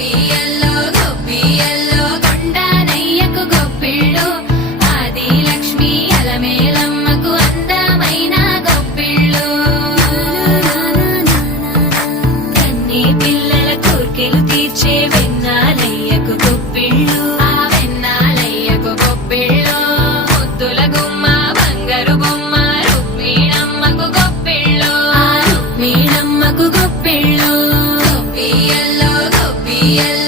గొప్పియల్లో గొప్పియల్లో కొండానయ్యకు గొప్పిళ్ళు ఆది లక్ష్మి అలమేలమ్మకు అందమైన గొప్పిళ్ళు కన్ని పిల్లల కోర్కెలు తీర్చే వెన్నాలయ్యకు గొప్పిళ్ళు ఆ వెన్నాలయ్యకు గొప్పిళ్ళు ముద్దుల గుమ్మ బంగారు బొమ్మ రుక్మిణమ్మకు గొప్పిళ్ళు ఆ రుక్మిణమ్మకు గొప్పిళ్ళు గొప్పియల్లో గొప్పియల్లో